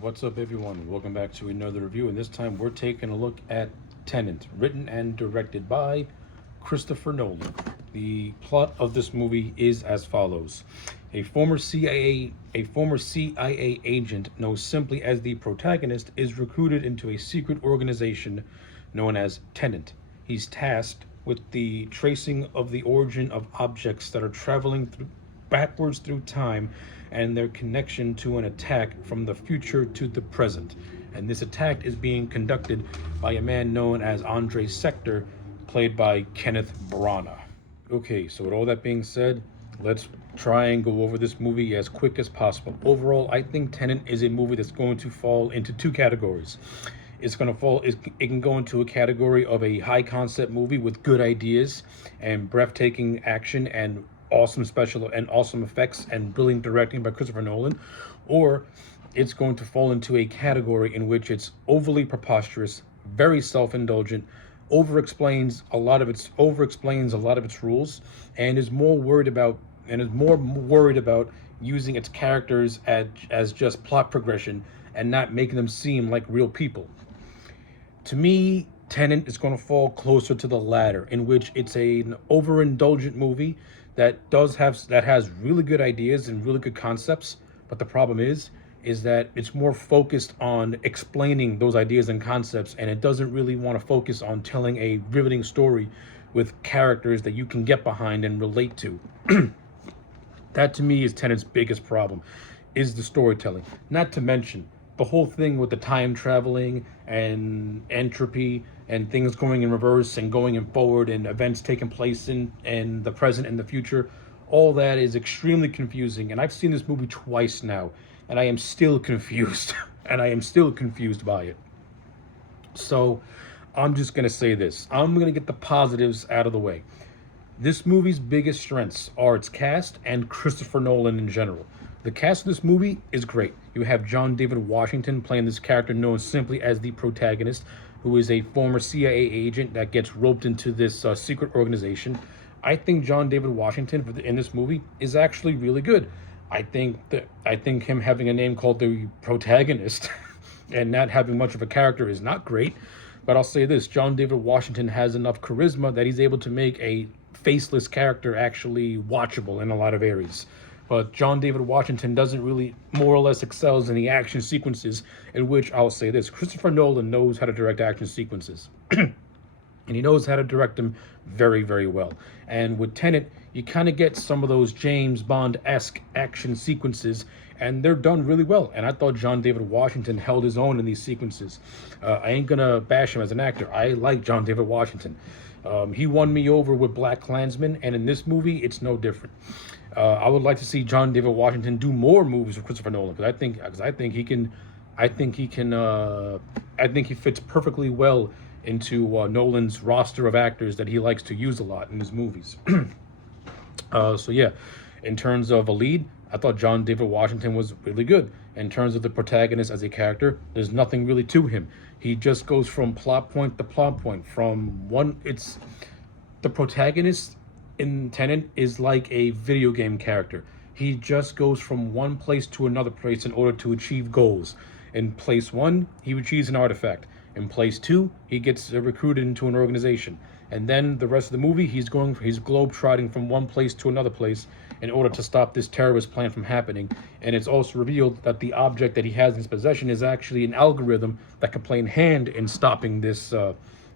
What's up, everyone? Welcome back to another review, and this time we're taking a look at Tenet, written and directed by Christopher Nolan. The plot of this movie is as follows: a former CIA agent known simply as the protagonist is recruited into a secret organization known as Tenet. He's tasked with the tracing of the origin of objects that are traveling backwards through time and their connection to an attack from the future to the present. And this attack is being conducted by a man known as Andre Sector, played by Kenneth Branagh. Okay, so with all that being said, let's try and go over this movie as quick as possible. Overall, I think Tenet is a movie that's going to fall into two categories. It can go into a category of a high concept movie with good ideas and breathtaking action and awesome effects and brilliant directing by Christopher Nolan, or it's going to fall into a category in which it's overly preposterous, very self-indulgent, overexplains a lot of its rules, and is more worried about using its characters as just plot progression and not making them seem like real people. To me, Tenet is going to fall closer to the latter, in which it's an overindulgent movie that has really good ideas and really good concepts, but the problem is that it's more focused on explaining those ideas and concepts, and it doesn't really want to focus on telling a riveting story with characters that you can get behind and relate to. That to me is Tenet's biggest problem, is the storytelling. Not to mention the whole thing with the time traveling and entropy and things going in reverse and going in forward and events taking place in the present and the future. All that is extremely confusing. And I've seen this movie twice now, and I am still confused. And I am still confused by it. So I'm just going to say this. I'm going to get the positives out of the way. This movie's biggest strengths are its cast and Christopher Nolan in general. The cast of this movie is great. You have John David Washington playing this character known simply as the protagonist, who is a former CIA agent that gets roped into this secret organization. I think John David Washington in this movie is actually really good. I think him having a name called the protagonist and not having much of a character is not great. But I'll say this: John David Washington has enough charisma that he's able to make a faceless character actually watchable in a lot of areas. But John David Washington doesn't really, more or less, excels in the action sequences, in which I'll say this: Christopher Nolan knows how to direct action sequences. And he knows how to direct them very, very well. And with Tenet, you kind of get some of those James Bond-esque action sequences, and they're done really well. And I thought John David Washington held his own in these sequences. I ain't gonna bash him as an actor. I like John David Washington. He won me over with Black Klansman, and in this movie, it's no different. I would like to see John David Washington do more movies with Christopher Nolan, because I think he fits perfectly well into Nolan's roster of actors that he likes to use a lot in his movies. So yeah, in terms of a lead, I thought John David Washington was really good. In terms of the protagonist as a character, there's nothing really to him. He just goes from plot point to plot point. The protagonist in Tenet is like a video game character. He just goes from one place to another place in order to achieve goals. In place one, he achieves an artifact. In place two, he gets recruited into an organization. And then the rest of the movie, he's globe-trotting from one place to another place in order to stop this terrorist plan from happening. And it's also revealed that the object that he has in his possession is actually an algorithm that can play in hand in stopping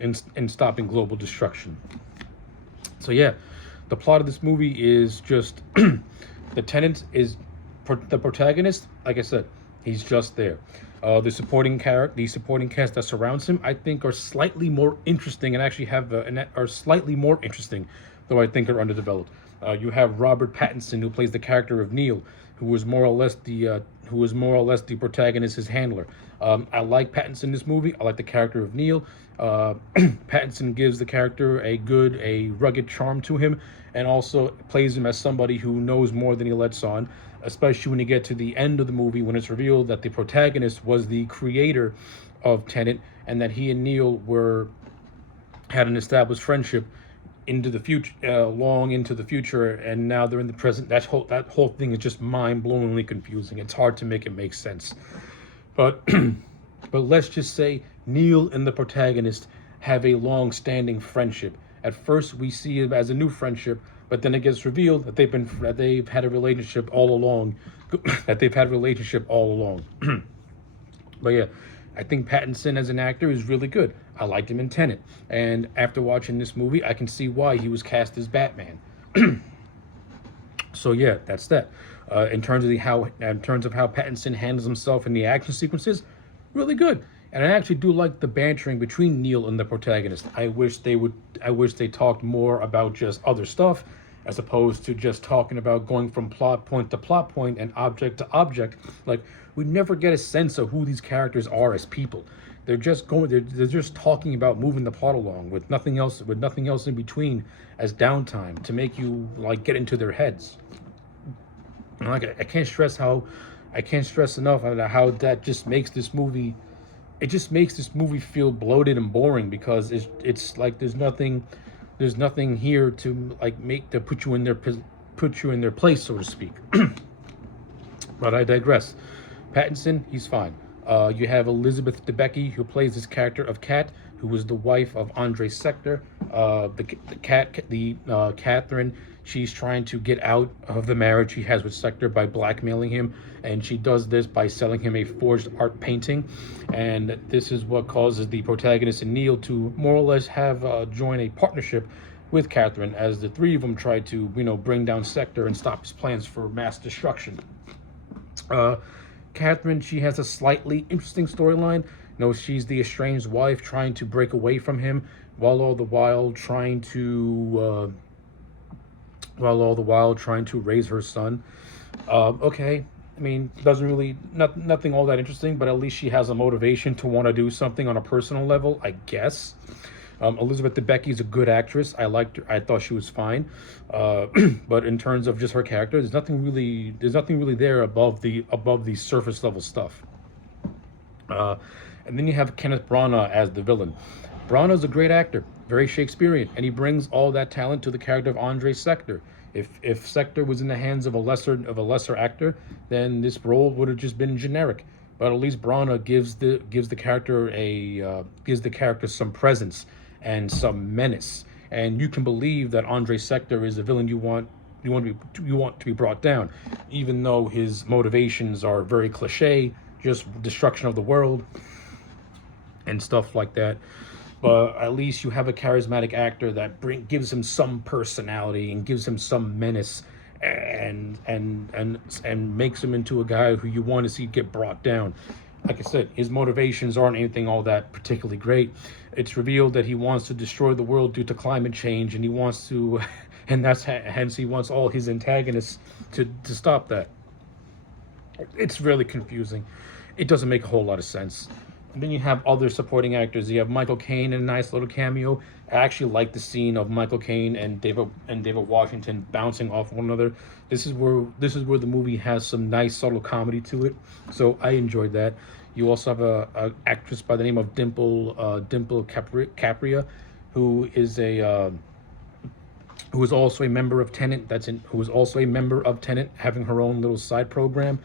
in stopping global destruction. So yeah, the plot of this movie is just the the protagonist. Like I said, he's just there. The supporting cast that surrounds him, I think, are slightly more interesting and actually are slightly more interesting, though I think are underdeveloped. You have Robert Pattinson, who plays the character of Neil, who was more or less the protagonist, his handler. I like Pattinson in this movie. I like the character of Neil. Pattinson gives the character a rugged charm to him, and also plays him as somebody who knows more than he lets on, especially when you get to the end of the movie, when it's revealed that the protagonist was the creator of Tenet, and that he and Neil had an established friendship into the future, long into the future, and now they're in the present. That whole thing is just mind-blowingly confusing. It's hard to make it make sense. But but let's just say Neil and the protagonist have a long-standing friendship. At first, we see it as a new friendship, but then it gets revealed that they've had a relationship all along, that they've had a relationship all along. But yeah, I think Pattinson as an actor is really good. I liked him in Tenet, and after watching this movie, I can see why he was cast as Batman. So yeah, that's that. In terms of how Pattinson handles himself in the action sequences, really good. And I actually do like the bantering between Neil and the protagonist. I wish they talked more about just other stuff, as opposed to just talking about going from plot point to plot point and object to object. Like, we never get a sense of who these characters are as people. They're just talking about moving the plot along with nothing else in between as downtime to make you like get into their heads. And like, I can't stress enough how that just makes this movie, it just makes this movie feel bloated and boring, because it's like there's nothing here to like make to put you in their place, so to speak. But I digress. Pattinson, he's fine. You have Elizabeth Debicki, who plays this character of Kat, who was the wife of Andre Sector. Catherine, she's trying to get out of the marriage she has with Sector by blackmailing him, and she does this by selling him a forged art painting. And this is what causes the protagonist and Neil to more or less have join a partnership with Catherine, as the three of them try to, bring down Sector and stop his plans for mass destruction. Catherine, she has a slightly interesting storyline. She's the estranged wife trying to break away from him, while all the while trying to raise her son. Okay, I mean, doesn't really nothing all that interesting, but at least she has a motivation to want to do something on a personal level, I guess. Elizabeth Debicki is a good actress. I liked her. I thought she was fine. But in terms of just her character, there's nothing really there above the surface level stuff. And then you have Kenneth Branagh as the villain. Branagh's a great actor, very Shakespearean, and he brings all that talent to the character of Andre Sector. If Sector was in the hands of a lesser actor, then this role would have just been generic. But at least Branagh gives the character some presence and some menace, and you can believe that Andre Sector is the villain you want to be brought down, even though his motivations are very cliche, just destruction of the world and stuff like that. But at least you have a charismatic actor that gives him some personality and gives him some menace, and makes him into a guy who you want to see get brought down. Like I said, his motivations aren't anything all that particularly great. It's revealed that he wants to destroy the world due to climate change, and he wants to, and hence he wants all his antagonists to stop that. It's really confusing. It doesn't make a whole lot of sense. And then you have other supporting actors. You have Michael Caine in a nice little cameo. I actually like the scene of Michael Caine and David Washington bouncing off one another. This is where the movie has some nice subtle comedy to it. So I enjoyed that. You also have a actress by the name of Dimple Capria, who is also a member of Tenet. Who is also a member of Tenet, having her own little side program.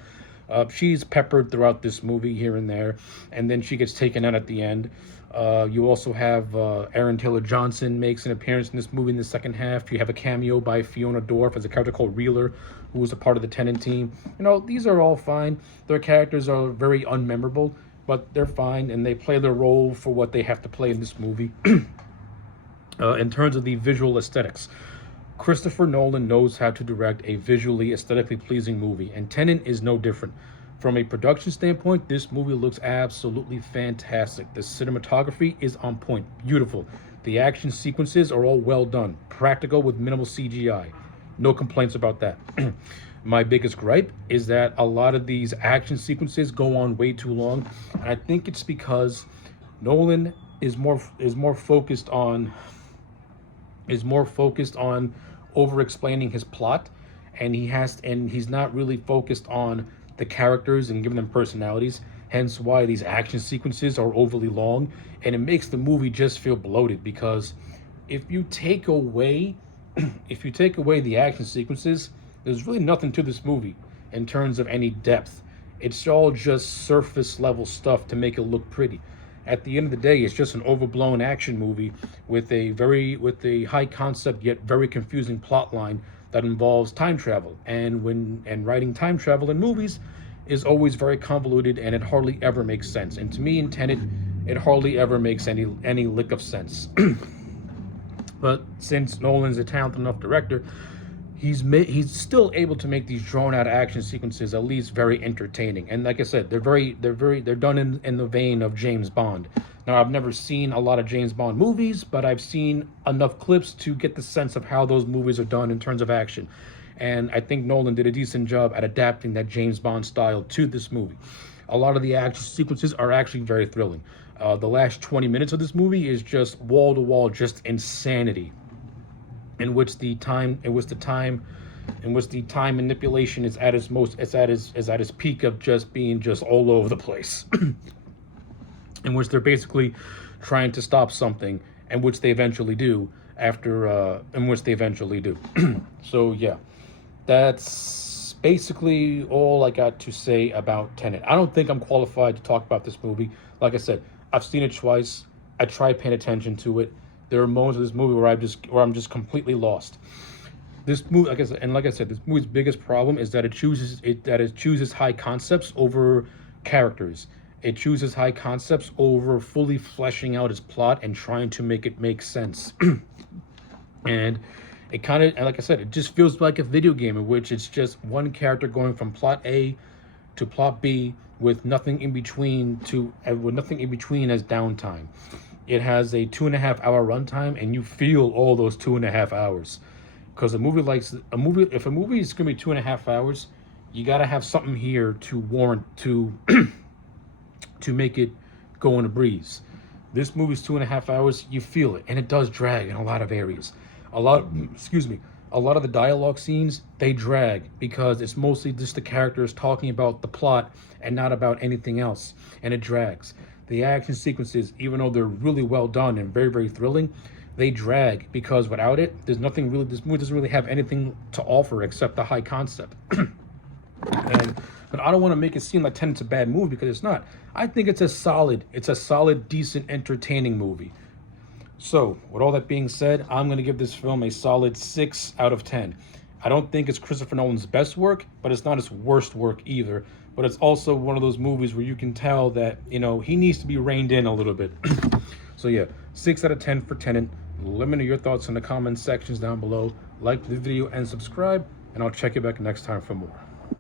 She's peppered throughout this movie here and there, and then she gets taken out at the end. You also have Aaron Taylor Johnson makes an appearance in this movie in the second half. You have a cameo by Fiona Dorff as a character called Reeler, who was a part of the Tenet team. These are all fine. Their characters are very unmemorable, but they're fine, and they play their role for what they have to play in this movie. In terms of the visual aesthetics, Christopher Nolan knows how to direct a visually, aesthetically pleasing movie, and Tenet is no different. From a production standpoint, this movie looks absolutely fantastic. The cinematography is on point, beautiful. The action sequences are all well done, practical with minimal CGI. No complaints about that. My biggest gripe is that a lot of these action sequences go on way too long, and I think it's because Nolan is more focused on over explaining his plot, and he's not really focused on the characters and giving them personalities, hence why these action sequences are overly long, and it makes the movie just feel bloated. Because if you take away the action sequences, there's really nothing to this movie in terms of any depth. It's all just surface level stuff to make it look pretty. At the end of the day, it's just an overblown action movie with a high concept yet very confusing plot line that involves time travel. And writing time travel in movies is always very convoluted, and it hardly ever makes sense. And to me, in Tenet, it hardly ever makes any lick of sense. But since Nolan's a talented enough director, he's still able to make these drawn out action sequences at least very entertaining. And like I said, they're done in the vein of James Bond. Now, I've never seen a lot of James Bond movies, but I've seen enough clips to get the sense of how those movies are done in terms of action. And I think Nolan did a decent job at adapting that James Bond style to this movie. A lot of the action sequences are actually very thrilling. The last 20 minutes of this movie is just wall to wall, just insanity, in which the time manipulation is at its most, is at its peak of just being just all over the place, in which they're basically trying to stop something, and which they eventually do So yeah, that's basically all I got to say about Tenet. I don't think I'm qualified to talk about this movie. Like I said, I've seen it twice. I tried paying attention to it. There are moments of this movie where I'm just completely lost. This movie, like I said, this movie's biggest problem is that it chooses high concepts over characters. It chooses high concepts over fully fleshing out its plot and trying to make it make sense. And like I said, it just feels like a video game in which it's just one character going from plot A to plot B with nothing in between as downtime. It has a 2.5 hour runtime, and you feel all those 2.5 hours. Because if a movie is gonna be 2.5 hours, you gotta have something here to warrant to make it go in a breeze. This movie's 2.5 hours, you feel it, and it does drag in a lot of areas. A lot of the dialogue scenes, they drag because it's mostly just the characters talking about the plot and not about anything else, and it drags. The action sequences, even though they're really well done and very, very thrilling, they drag because without it, there's nothing really. This movie doesn't really have anything to offer except the high concept. But I don't want to make it seem like Tenet's a bad movie, because it's not. I think it's a solid, decent, entertaining movie. So, with all that being said, I'm going to give this film a solid 6 out of 10. I don't think it's Christopher Nolan's best work, but it's not his worst work either. But it's also one of those movies where you can tell that, he needs to be reined in a little bit. So yeah, 6 out of 10 for Tenet. Let me know your thoughts in the comment sections down below. Like the video and subscribe, and I'll check you back next time for more.